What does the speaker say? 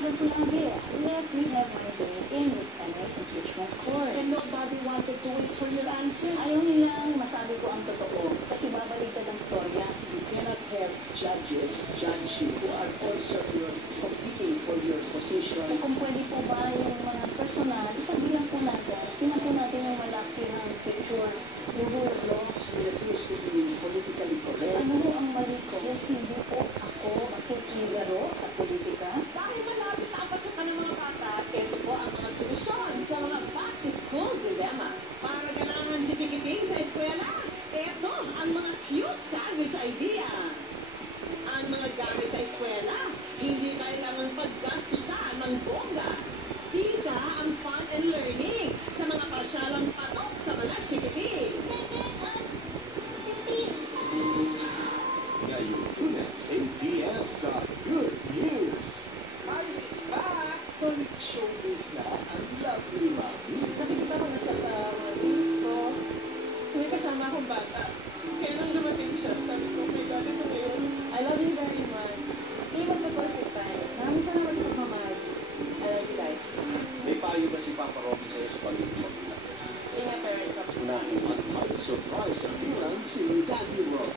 sinasabi ko lagi, let me have my day in the Senate impeachment court. And nobody wanted to wait for your answer. Ayaw nilang masabi ko ang totoo kasi babaliktad ang storya. You cannot have judges judge you who are also competing for your position. Kung pwede po ba yung mga personal, ipagbilang po natin. Tingnan po natin yung malaki ng picture. The rule of law refuse to be politically correct. Ano ho ang mali ko? Hindi po ako makikilaro sa politika. Dahil malapit na ang pasukan ng mga bata, ito po ang mga solusyon sa mga back-to-school dilemma. Para ganahan si Chikiting sa eskwela, eto ang mga cute sandwich idea. Ang mga gamit sa eskwela, hindi kailangan paggastusan ng bongga. Tita ang fun and learning sa mga pasyalang patok sa mga Chikiting. Ngayong Lunes, 8 p.m. sa Good News. Kylie's back! Balik showbiz na ang lovely mommy. Nakikita ko na siya sa mga reels ko. May kasama akong bata. Kaya nang dumating siya, sabi ko, oh my God, ito na yun. I love you very much. Kayo magka-perfect tayo. Maraming salamat sa pagmamahal. I love you guys. May payo ba si Papa Robby sa'yo sa pagiging magulang? Ingat, parent. Unahin at may surprise appearance si Daddy Rob.